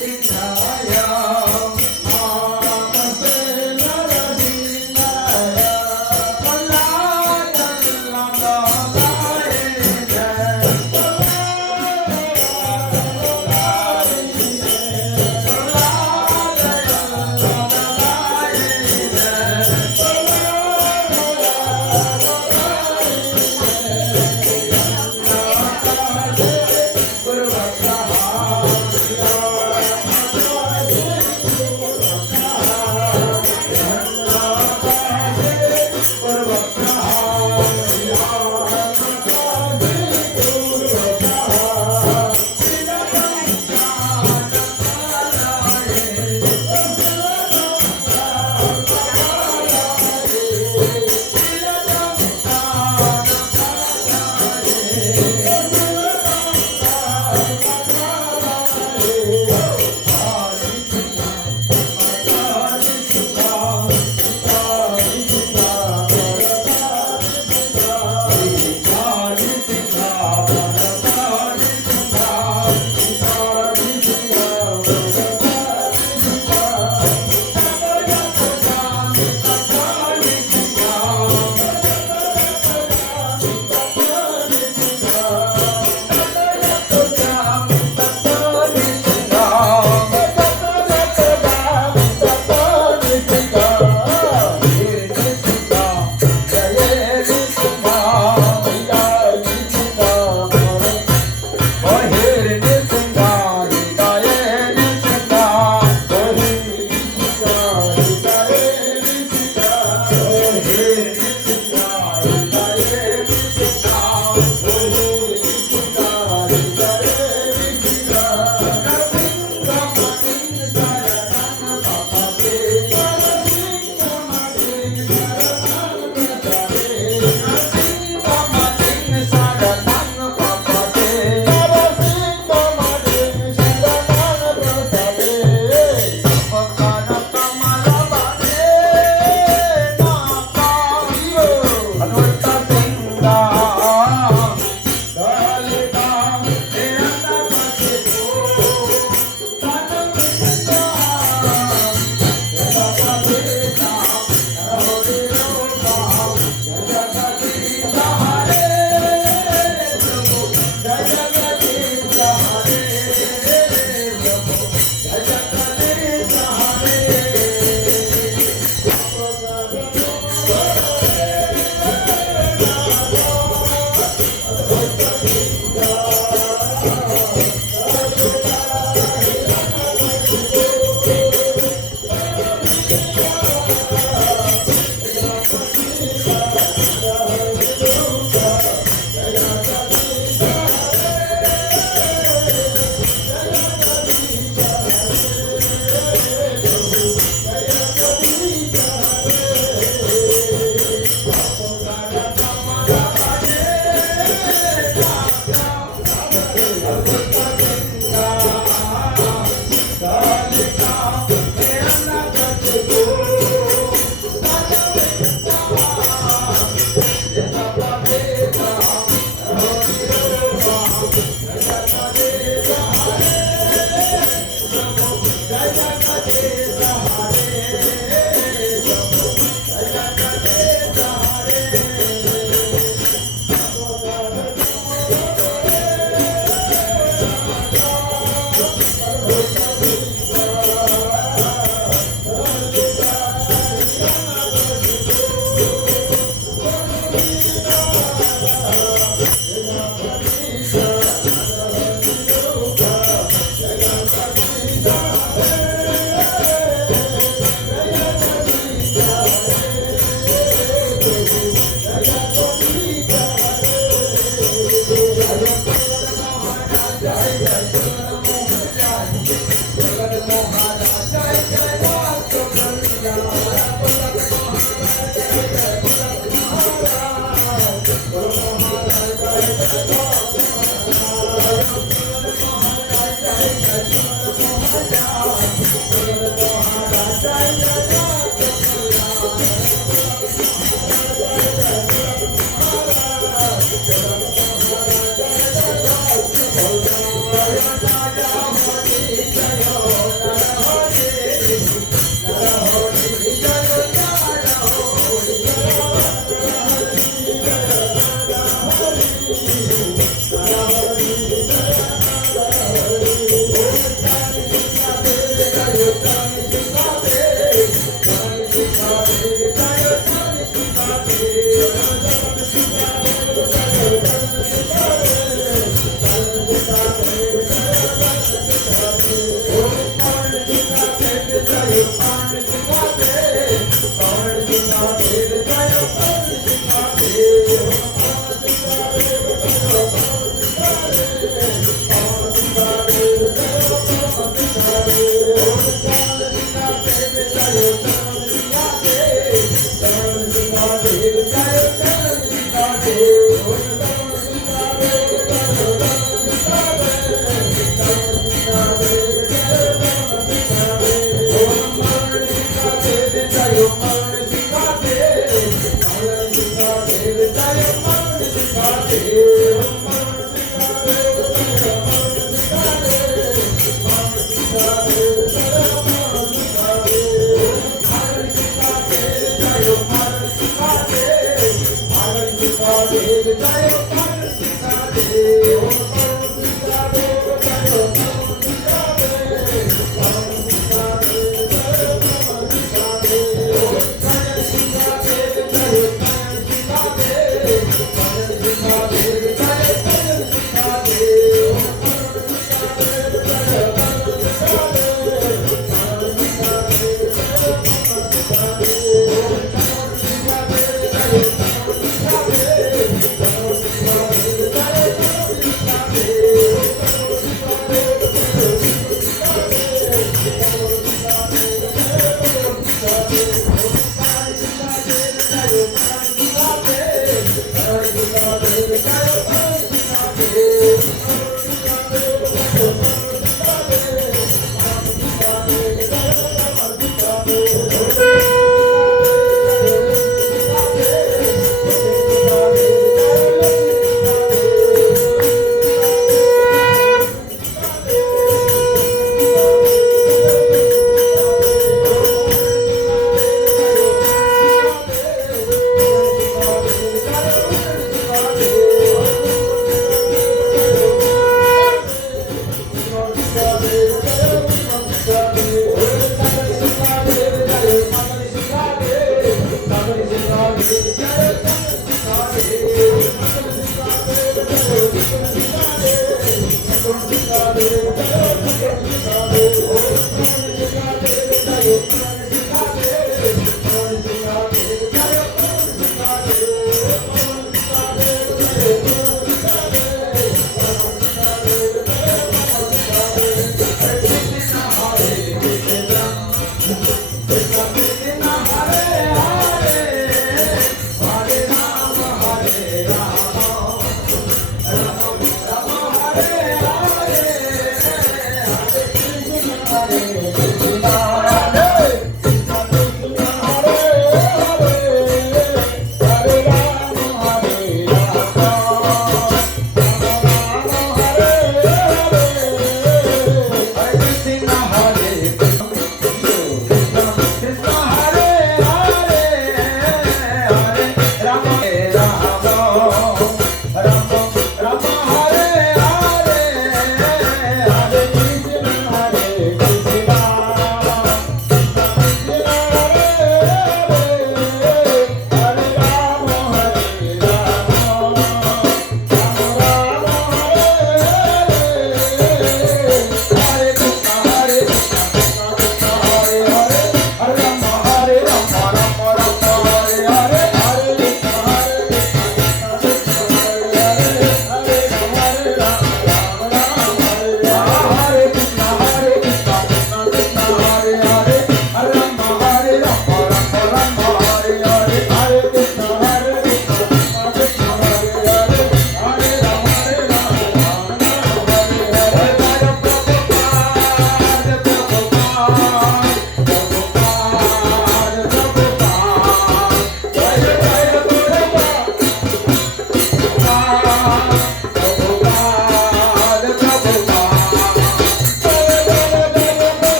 Jaya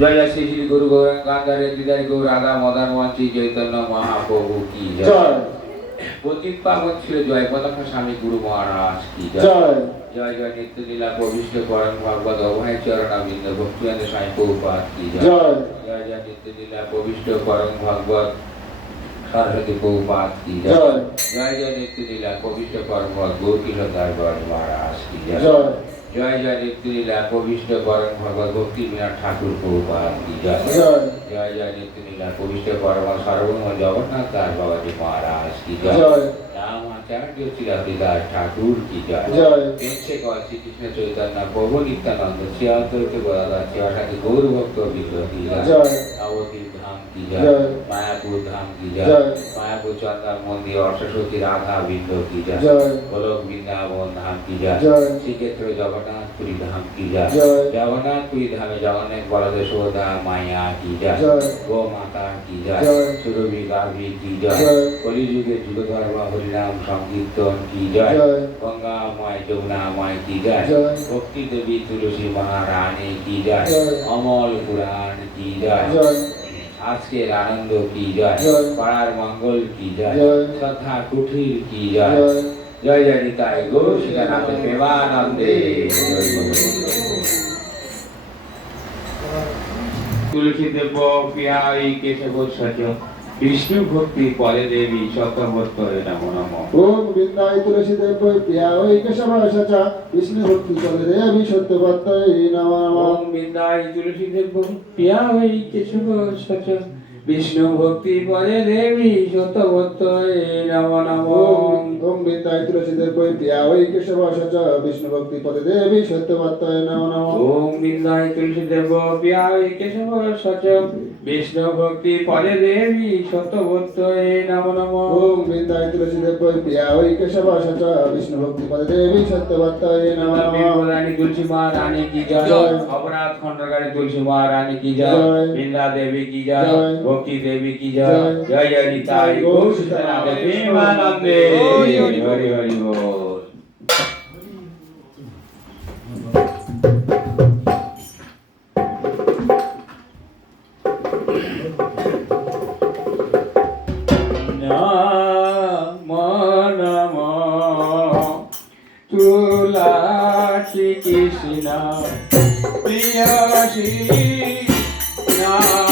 জয় জয় শ্রী শ্রী গুরু গৌরাঙ্গাধারে বিদায় গৌর রাধা মদন মোহন শ্রী চৈতন্য মহাপ্রভু কি জয়। পতিত পাবন ছিল জয় পতাকা স্বামী গুরু মহারাজ কি জয়। জয় জয় নিত্য লীলা প্রবিষ্ট পরম ভগবত অভয় চরণাবিন্দ ভক্তিবেন্দ্র স্বামী প্রভুপাদ কি জয়। জয় জয় নিত্য লীলা প্রবিষ্ট পরম ভগবত সরস্বতী প্রভুপাদ কি জয়। জয় জয় নিত্য লীলা প্রবিষ্ট পরম ভগবত গৌর কিশোর দাস মহারাজ কি জয়। জয় জয় নিত্য লীলা প্রবিষ্ট পরম ভগবত ভক্তি বিনাথ ঠাকুর প্রভুপাদ কি জয়। জয় জয় নিত্য লীলা প্রবিষ্ট পরম সর্বম জগন্নাথ দাস বাবাজি মহারাজ কি জয়। রামাচার্য শ্রীদাস ঠাকুর কি জয়। পেনছে কর শ্রীকৃষ্ণ চৈতন্য প্রভু নিত্যানন্দ শ্রী অদ্বৈত গদাধর শিবাসাদি গৌর ভক্ত বৃন্দ কি জয়। নবদ্বীপ ধাম কি জয়। মায়াপুর ধাম কি জয়। মায়াপুর চন্দ্র মন্দির অষ্টসতী রাধা বৃন্দ কি জয়। গোলক বৃন্দাবন ধাম কি জয়। শ্রীক্ষেত্র জগন্নাথপুরী ধাম কি জয়। জগন্নাথপুরী ধামে জগন্নাথ বলদেব সুভদ্রা মায়া কি জয়। গো মাতা কি জয়। সুরভি গাভী কি জয়। কলিযুগে যুগধর্ম হরিনাম সংকীর্তন কি জয়। গঙ্গাময় যমুনাময় কি জয়। ভক্তি দেবী তুলসী মহারানী কি জয়। অমল পুরাণ কি জয়। আজকের আনন্দ কি জয়। পাড়ার মঙ্গল কি জয়। শ্রদ্ধা কুঠির কি জয়। জয় জয় নিতাই গৌর শিকানাথ প্রেমানন্দে। তুলসী দেব পিয়াই কেশব সচ বিষ্ণু ভক্তি পরে দেবী শতবত্তরে নমো নমঃ। ওম বিন্দাই তুলসী দেব পিয়াই কেশব সচ বিষ্ণু ভক্তি পরে দেবী শতবত্তরে নমো নমঃ। ওম বিন্দাই তুলসী দেব পিয়াই কেশব সচ বিষ্ণু ভক্তি পরে দেবী শতবত্তরে নমো নমঃ। ওম বিন্দাই তুলসী দেব পিয়াই কেশব সচ বিষ্ণু ভক্তি পরে দেবী শতবত্তরে নমো নমঃ। ওম বিন্দাই তুলসী দেব পিয়াই কেশব সচ বিষ্ণু ভক্তি পরে দেবী শতবত্তরে নমো নমঃ। ওম বিন্দাই তুলসী দেব পিয়াই কেশব সচ বিষ্ণু ভক্তি পরে দেবী শতবত্তরে নমো নমঃ। রানী তুলসী মহারানী কি জয়। অপরাধ খণ্ডকারী তুলসী মহারানী কি জয়। বৃন্দা দেবী কি জয়। ভক্তি দেবী কি জয়। জয় জয় নিতাই গৌর শিকানাথ প্রেমানন্দে। হরি হরি হরি বল। তুলসী কৃষ্ণ প্রিয় শ্রী নাম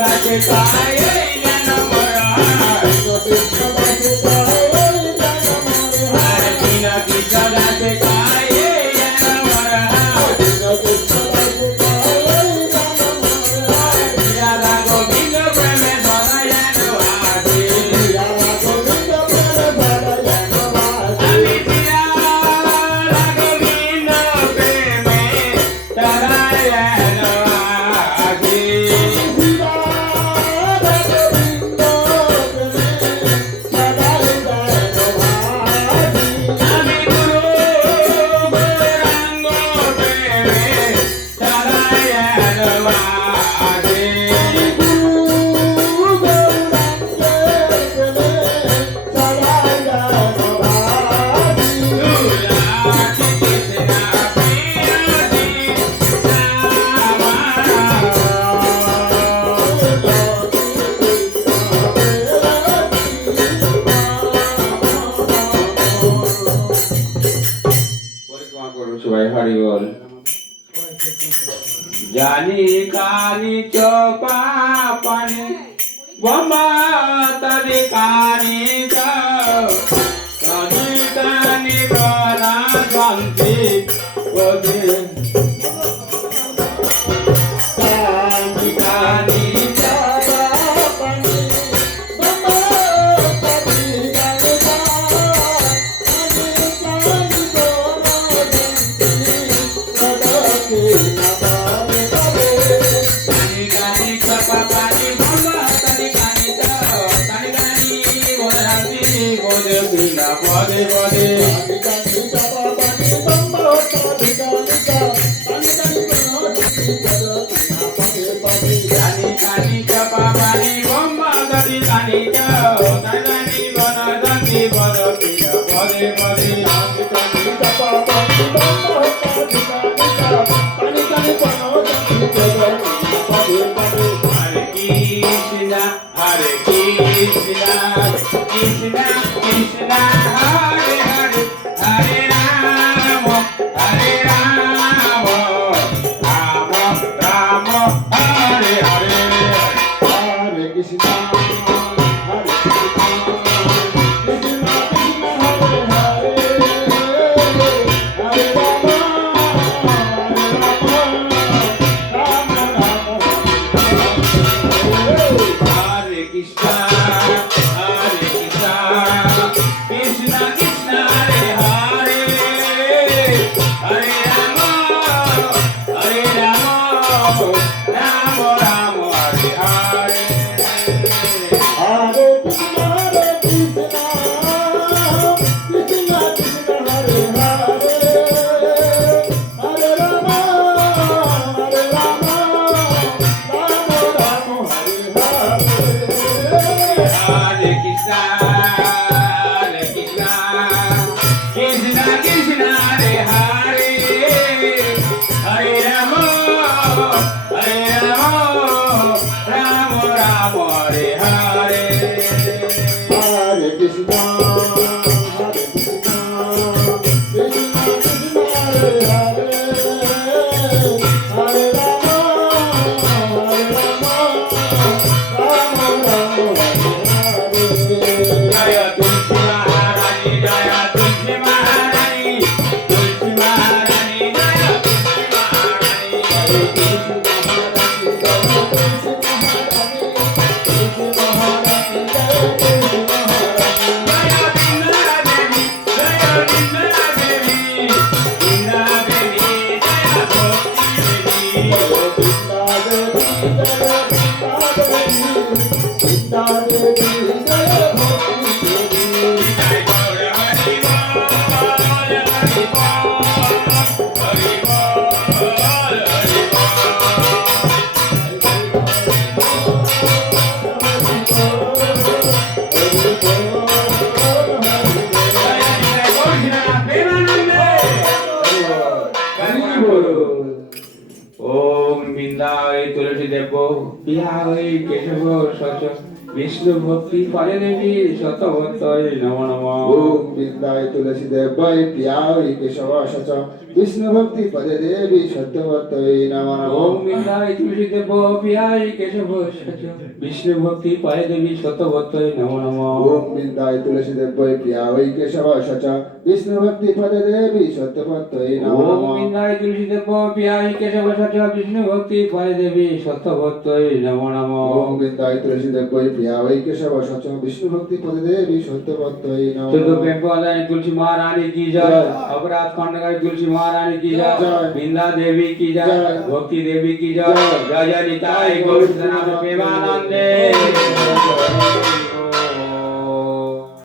গাছে খায় এই যেন মরা কৃষ্ণ দাসে গায় ওই যেন মরে হায়। কৃষ্ণ কৃষ্ণ গাছে খায় এই যেন মরা কৃষ্ণ দাসে গায় ওই যেন মরে হায়। রাধা গোবিন্দ প্রেমে ধরা যেন আছে রাধা গোবিন্দ প্রেমে ধরা যেন বাজে। আমি রাধা গোবিন্দ প্রেমে ধরা যেন আছে রাধা গোবিন্দ প্রেমে সদাই যেন ভাজি। আমি গুরু গৌরাঙ্গ প্রেমে ধরা যেন আছে গুরু গৌরাঙ্গ প্রেমে সদাই যেন ভাজি। জানি কানি চপা পানি বোমা তবে কানি কানি কানি বনা শান্তি বোধে কানি কানি কানি কানি চপা পানি বোমা তবে কানি কানি বনা শান্তি বোধে বিনা পদে পদে কানি কানি চপা পানি বোমা তবে কানি কানি বনা শান্তি বোধে বিনা পদে পদে Hare Krishna, Hare Krishna, Krishna Krishna, Hare Hare, Hare Rama, Hare Rama, Rama Rama, Hare Hare. Hare Krishna, Hare Krishna, Krishna Krishna, Hare Hare, Hare Rama, Rama Rama, Hare Hare. Hare Krishna, Hare Krishna, Krishna Krishna, Hare Hare, Hare Rama, Hare Rama, Rama Rama, Hare Hare. Hare Krishna, Hare Krishna, Krishna Krishna, Hare Hare, Hare Rama, Hare Rama, Rama Rama, Hare Hare. Hare Krishna, Hare Krishna, Krishna Krishna, Hare Hare, Hare Rama, Hare Rama, Rama Rama, Hare Hare. Hare Krishna, Hare Krishna, Krishna Krishna, Hare Hare, Hare Rama, Hare Rama, Rama Rama, Hare Hare. Jaya Tulsi Maharani, Jaya Tulsi Maharani, Tulsi Maharani, Jaya Tulsi Maharani, Hare Krishna, Hare Krishna, Krishna Maharani, Jai Krishna Maharani. Jaya Vindra Devi, Jaya Vindra Devi, Vindra Devi, Jaya Bhakti Devi. Jai Gaur Hari Bol, Hari Bol, Hari Bol, Hari Bol. Jaya Jaya Krishna, Premanande. ओम बिंदाय तुलसी देव बिहाय केशव सच विष्णु भक्ति फले देवी शतवत्तय नमो नमः ओम बिंदाय तुलसी देवाय प्रियाय केशवाय च विष्णु भक्ति पदे देवी सत्यवत्तये नमो नमः ओम विंदाय तुलसी देव प्रियाय केशव सच विष्णु भक्ति पाय देवी सत्यवत्तये नमो नमः ओम विंदाय तुलसी देव प्रियाय केशव सच विष्णु भक्ति पदे देवी सत्यवत्तये नमो ओम नमः विंदाय तुलसी देव प्रियाय केशव सच विष्णु भक्ति पाय देवी सत्यवत्तये नमो नमः ओम विंदाय तुलसी देव प्रियाय केशव सच विष्णु भक्ति पदे देवी सत्यवत्तये नमो तो नमः प्रेम वाला तुलसी महारानी की जय अपराध खंड का तुलसी महारानी की जय बिंदा देवी की जय भक्ति देवी की जय जय जय निताय गौर प्रेमानंदे